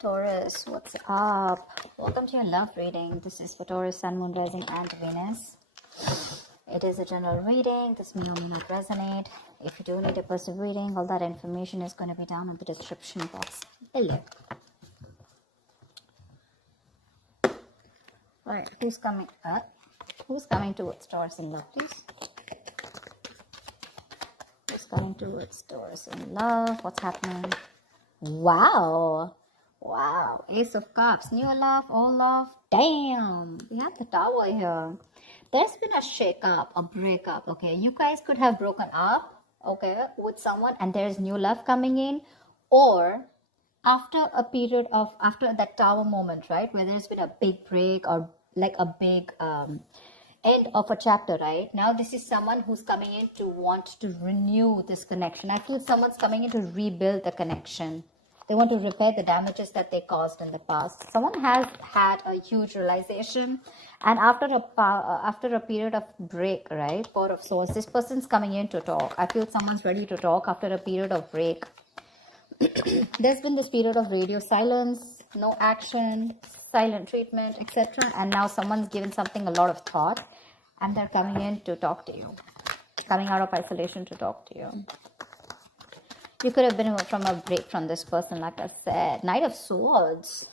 Taurus, what's up? Welcome to your love reading. This is for Taurus, Sun, Moon, Rising, and Venus. It is a general reading. This may or may not resonate. If you do need a personal reading, all that information is going to be down in the description box below. Alright, who's coming up? Who's coming towards Taurus in love, please? Who's coming towards Taurus in love? What's happening? Wow. Wow. Ace of Cups. New love, old love. Damn. We have the Tower here. There's been a shake-up, a breakup, okay? You guys could have broken up, okay, with someone and there's new love coming in. Or after a period of, after that Tower moment, right, where there's been a big break or like a big end of a chapter, right? Now this is someone who's coming in to want to renew this connection. I feel someone's coming in to rebuild the connection. They want to repair the damages that they caused in the past. Someone has had a huge realization, and after a period of break, right, Four of Swords, this person's coming in to talk. I feel someone's ready to talk after a period of break. There's been this period of radio silence, no action, silent treatment, etc. And now someone's given something a lot of thought, and they're coming in to talk to you, coming out of isolation to talk to you. You could have been from a break from this person, like I said. Knight of Swords.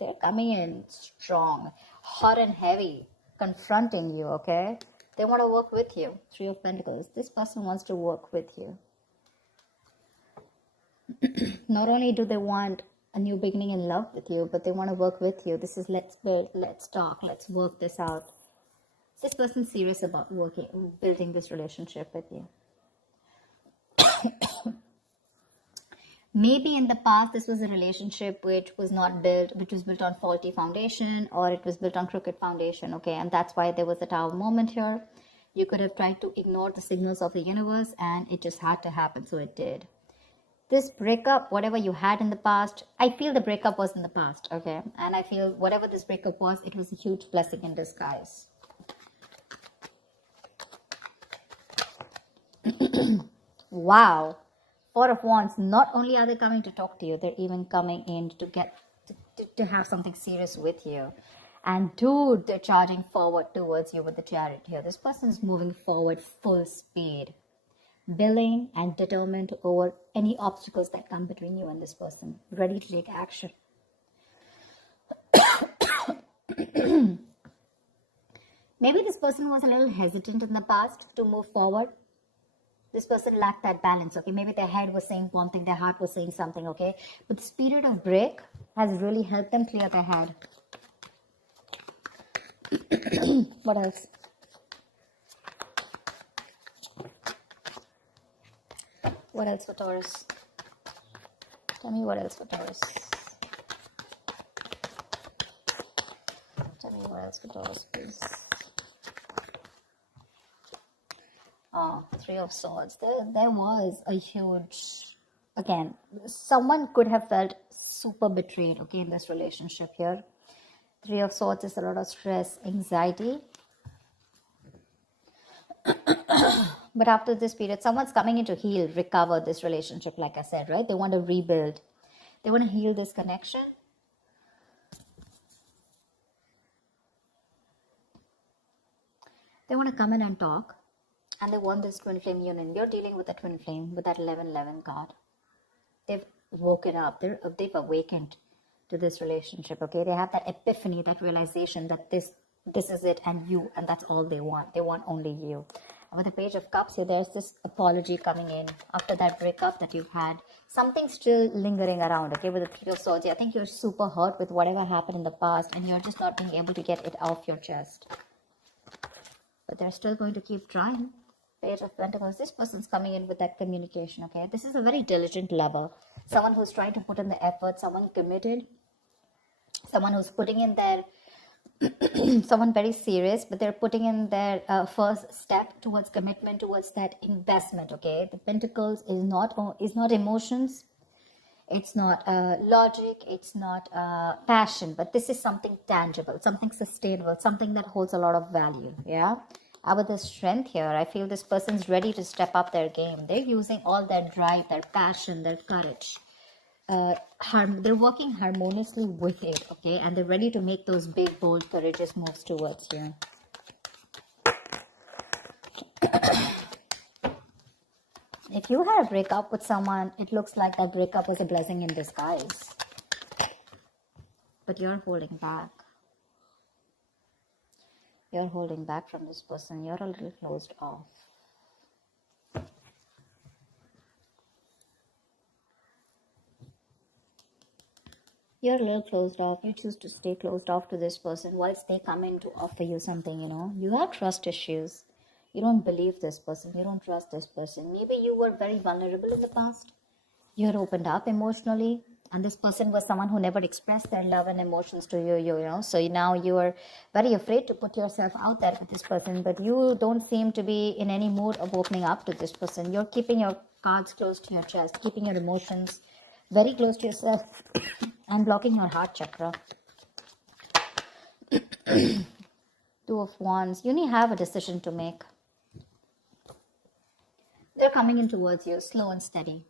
They're coming in strong, hot and heavy, confronting you, okay? They want to work with you. Three of Pentacles. This person wants to work with you. Not only do they want a new beginning in love with you, but they want to work with you. This is let's build, let's talk, let's work this out. This person's serious about building this relationship with you. Maybe in the past, this was a relationship which was not built, which was built on faulty foundation, or it was built on crooked foundation, okay? And that's why there was a Tower moment here. You could have tried to ignore the signals of the universe, and it just had to happen, so it did. This breakup, whatever you had in the past, I feel the breakup was in the past, okay? And I feel whatever this breakup was, it was a huge blessing in disguise. Wow. Four of Wands, not only are they coming to talk to you, they're even coming in to get to have something serious with you. And dude, they're charging forward towards you with the Chariot here. This person is moving forward full speed, willing and determined to over any obstacles that come between you and this person, ready to take action. Maybe this person was a little hesitant in the past to move forward. This person lacked that balance, okay? Maybe their head was saying one thing, their heart was saying something, okay? But this period of break has really helped them clear their head. What else? What else for Taurus? Tell me what else for Taurus. Tell me what else for Taurus, please. Oh, Three of Swords. There was a huge, again, someone could have felt super betrayed, okay, in this relationship here. Three of Swords is a lot of stress, anxiety. But after this period, someone's coming in to heal, recover this relationship, like I said, right? They want to rebuild. They want to heal this connection. They want to come in and talk. And they want this twin flame union. You're dealing with a twin flame, with that 11-11 card. They've woken up. They've awakened to this relationship, okay? They have that epiphany, that realization that this is it and you, and that's all they want. They want only you. And with the Page of Cups here, there's this apology coming in after that breakup that you've had. Something's still lingering around, okay? With the Three of Swords, I think you're super hurt with whatever happened in the past, and you're just not being able to get it off your chest. But they're still going to keep trying. Page of Pentacles, this person's coming in with that communication, okay? This is a very diligent lover. Someone who's trying to put in the effort, someone committed, someone who's putting in their, someone very serious, but they're putting in their first step towards commitment, towards that investment, okay? The Pentacles is not emotions, it's not logic, it's not passion, but this is something tangible, something sustainable, something that holds a lot of value, yeah? With the Strength here, I feel this person's ready to step up their game. They're using all their drive, their passion, their courage they're working harmoniously with it, okay? And they're ready to make those big, bold, courageous moves towards you. If you had a breakup with someone, it looks like that breakup was a blessing in disguise. But you're holding back. You're holding back from this person. You're a little closed off. You're a little closed off. You choose to stay closed off to this person whilst they come in to offer you something, you know. You have trust issues. You don't believe this person. You don't trust this person. Maybe you were very vulnerable in the past. You had opened up emotionally. And this person was someone who never expressed their love and emotions to you, you know. So now you are very afraid to put yourself out there with this person. But you don't seem to be in any mood of opening up to this person. You're keeping your cards close to your chest, keeping your emotions very close to yourself and blocking your heart chakra. Two of Wands. You need to have a decision to make. They're coming in towards you, slow and steady.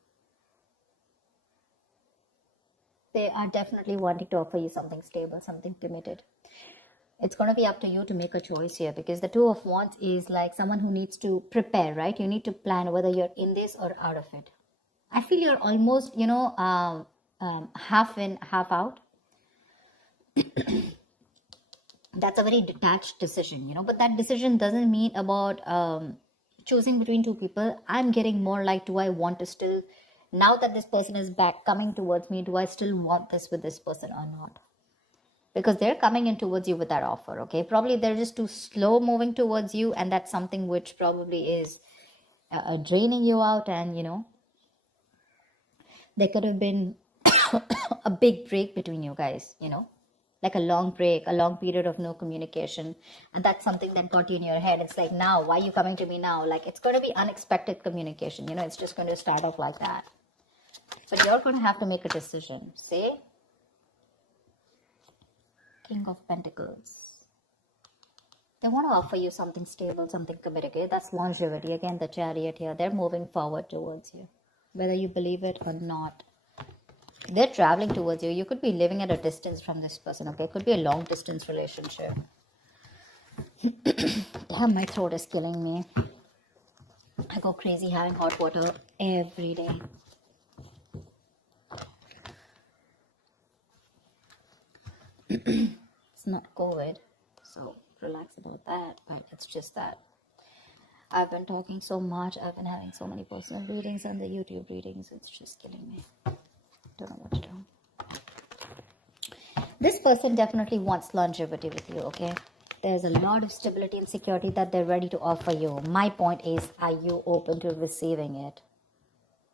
They are definitely wanting to offer you something stable, something committed. It's going to be up to you to make a choice here, because the Two of Wands is like someone who needs to prepare, right? You need to plan whether you're in this or out of it. I feel you're almost, you know, half in, half out. That's a very detached decision, you know, but that decision doesn't mean about choosing between two people. I'm getting more like, do I want to still, now that this person is back coming towards me, do I still want this with this person or not? Because they're coming in towards you with that offer, okay? Probably they're just too slow moving towards you, and that's something which probably is draining you out. And, you know, there could have been a big break between you guys, you know, like a long break, a long period of no communication. And that's something that got you in your head. It's like, now, why are you coming to me now? Like, it's going to be unexpected communication, you know, it's just going to start off like that. But you're going to have to make a decision. Say, King of Pentacles. They want to offer you something stable, something committed. Okay? That's longevity. Again, the Chariot here. They're moving forward towards you, whether you believe it or not. They're traveling towards you. You could be living at a distance from this person, okay? It could be a long distance relationship. Damn, my throat is killing me. I go crazy having hot water every day. It's not COVID, so relax about that, but it's just that I've been talking so much. I've been having so many personal readings and the YouTube readings. It's just killing me. Don't know what to do. This person definitely wants longevity with you, okay? There's a lot of stability and security that they're ready to offer you. My point is, are you open to receiving it?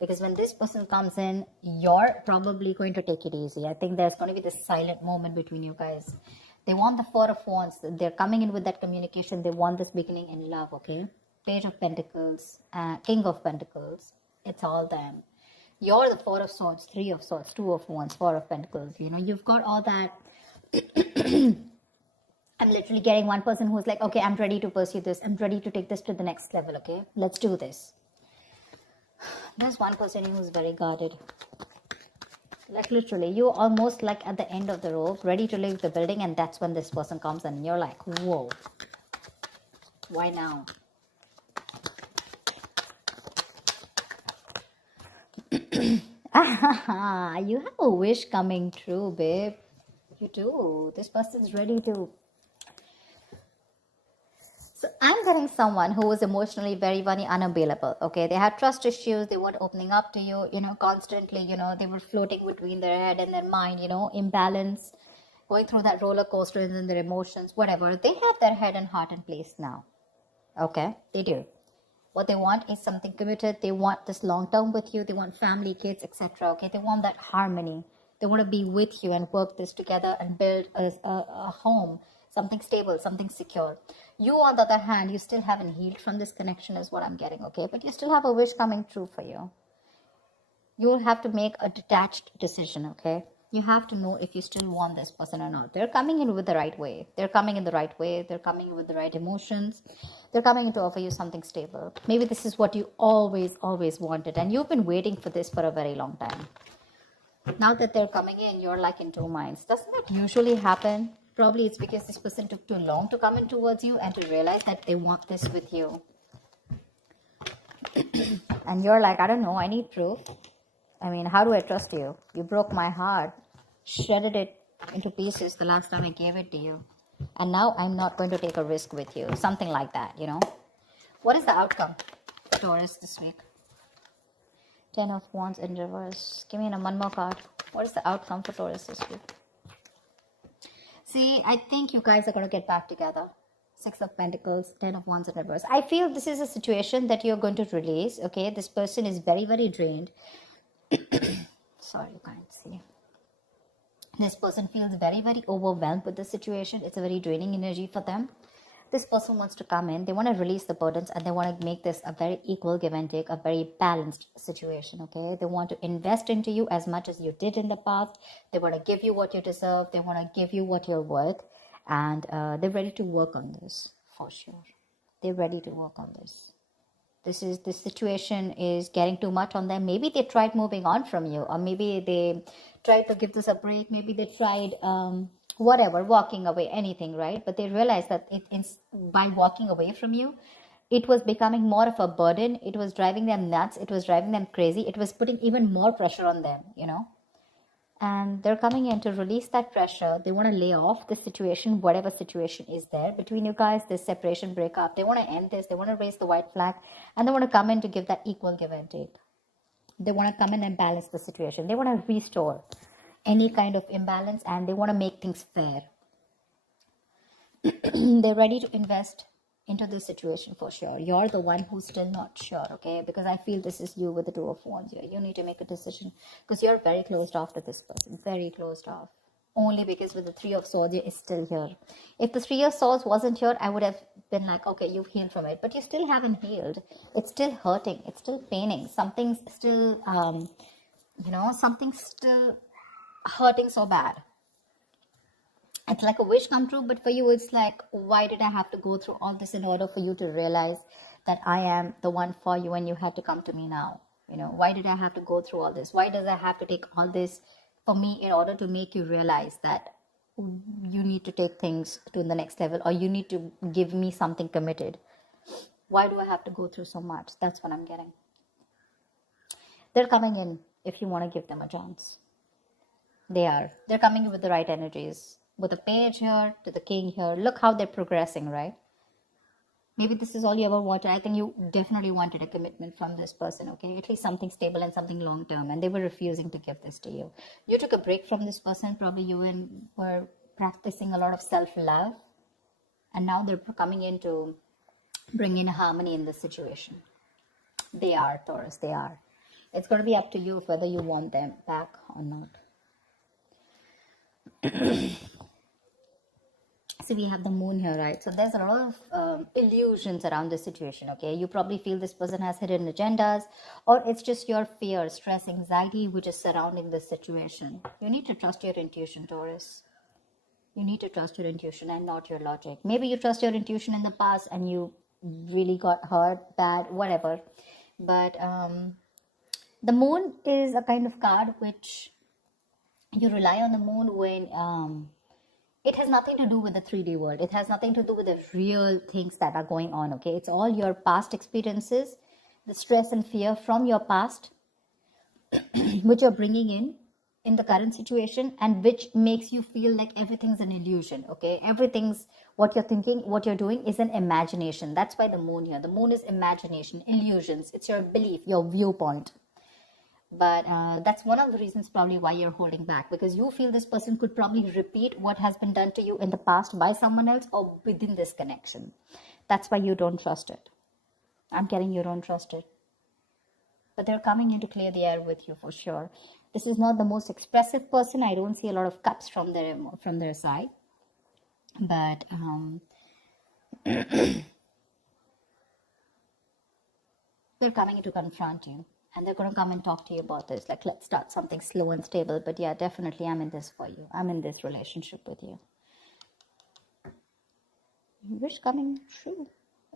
Because when this person comes in, you're probably going to take it easy. I think there's going to be this silent moment between you guys. They want the Four of Wands. They're coming in with that communication. They want this beginning in love, okay? Page of Pentacles, King of Pentacles. It's all them. You're the Four of Swords, Three of Swords, Two of Wands, Four of Pentacles. You know, you've got all that. I'm literally getting one person who's like, okay, I'm ready to pursue this. I'm ready to take this to the next level, okay? Let's do this. There's one person who's very guarded. Like literally, you're almost like at the end of the rope, ready to leave the building, and that's when this person comes and you're like, whoa. Why now? You have a wish coming true, babe. You do. This person's ready to... So I'm getting someone who was emotionally very, very unavailable, okay? They had trust issues. They weren't opening up to you, you know, constantly, you know. They were floating between their head and their mind, you know, imbalance, going through that roller coaster and then their emotions, whatever. They have their head and heart in place now, okay? They do. What they want is something committed. They want this long term with you. They want family, kids, etc. Okay, they want that harmony. They want to be with you and work this together and build a home, something stable, something secure. You, on the other hand, you still haven't healed from this connection is what I'm getting, okay? But you still have a wish coming true for you. You'll have to make a detached decision, okay? You have to know if you still want this person or not. They're coming in with the right way. They're coming in the right way. They're coming in with the right emotions. They're coming in to offer you something stable. Maybe this is what you always, always wanted. And you've been waiting for this for a very long time. Now that they're coming in, you're like in two minds. Doesn't that usually happen? Probably it's because this person took too long to come in towards you and to realize that they want this with you. And you're like, I don't know, I need proof. I mean, how do I trust you? You broke my heart, shredded it into pieces the last time I gave it to you. And now I'm not going to take a risk with you. Something like that, you know. What is the outcome, Taurus, this week? 10 of Wands in reverse. Give me one more card. What is the outcome for Taurus this week? See, I think you guys are going to get back together. 6 of Pentacles, 10 of Wands in reverse. I feel this is a situation that you're going to release, okay? This person is very, very drained. Sorry, you can't see. This person feels very, very overwhelmed with the situation. It's a very draining energy for them. This person wants to come in. They want to release the burdens and they want to make this a very equal give and take, a very balanced situation, okay? They want to invest into you as much as you did in the past. They want to give you what you deserve. They want to give you what you're worth. And they're ready to work on this, for sure. They're ready to work on this. This situation is getting too much on them. Maybe they tried moving on from you, or maybe they tried to give this a break. Maybe they tried whatever, walking away, anything, right? But they realized that by walking away from you, it was becoming more of a burden. It was driving them nuts. It was driving them crazy. It was putting even more pressure on them, you know. And they're coming in to release that pressure. They want to lay off the situation, whatever situation is there between you guys, this separation, breakup. They want to end this. They want to raise the white flag. And they want to come in to give that equal give and take. They want to come in and balance the situation. They want to restore any kind of imbalance. And they want to make things fair. They're ready to invest into this situation for sure. You're the one who's still not sure, okay? Because I feel this is you with the 2 of Wands here. You need to make a decision because you're very closed off to this person. Very closed off. Only because with the 3 of Swords, it's still here. If the 3 of Swords wasn't here, I would have been like, okay, you've healed from it. But you still haven't healed. It's still hurting. It's still paining. Something's still, something's still hurting so bad. It's like a wish come true, but for you, it's like, why did I have to go through all this in order for you to realize that I am the one for you and you had to come to me now? You know, why did I have to go through all this? Why does I have to take all this for me in order to make you realize that you need to take things to the next level or you need to give me something committed? Why do I have to go through so much? That's what I'm getting. They're coming in if you want to give them a chance. They're coming in with the right energies. With the page here to the king here. Look how they're progressing, right? Maybe this is all you ever wanted. I think you definitely wanted a commitment from this person, okay? At least something stable and something long-term. And they were refusing to give this to you. You took a break from this person. Probably you were practicing a lot of self-love. And now they're coming in to bring in harmony in this situation. They are, Taurus, they are. It's going to be up to you whether you want them back or not. So we have the moon here, right? So there's a lot of illusions around this situation, okay? You probably feel this person has hidden agendas, or it's just your fear, stress, anxiety, which is surrounding this situation. You need to trust your intuition, Taurus. You need to trust your intuition and not your logic. Maybe you trust your intuition in the past and you really got hurt, bad, whatever. But the moon is a kind of card which you rely on the moon when... it has nothing to do with the 3D world. It has nothing to do with the real things that are going on, okay? It's all your past experiences, the stress and fear from your past, which you're bringing in the current situation, and which makes you feel like everything's an illusion, okay? Everything's what you're thinking, what you're doing is an imagination. That's why the moon here. The moon is imagination, illusions. It's your belief, your viewpoint. But that's one of the reasons probably why you're holding back, because you feel this person could probably repeat what has been done to you in the past by someone else or within this connection. That's why you don't trust it. I'm getting you don't trust it. But they're coming in to clear the air with you for sure. This is not the most expressive person. I don't see a lot of cups from their side. But they're coming in to confront you. And they're going to come and talk to you about this. Like, let's start something slow and stable. But yeah, definitely I'm in this for you. I'm in this relationship with you. Wish coming true.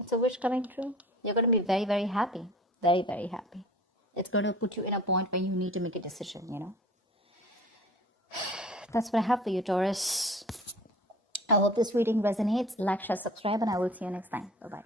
It's a wish coming true. You're going to be very, very happy. Very, very happy. It's going to put you in a point where you need to make a decision, you know. That's what I have for you, Taurus. I hope this reading resonates. Like, share, subscribe, and I will see you next time. Bye-bye.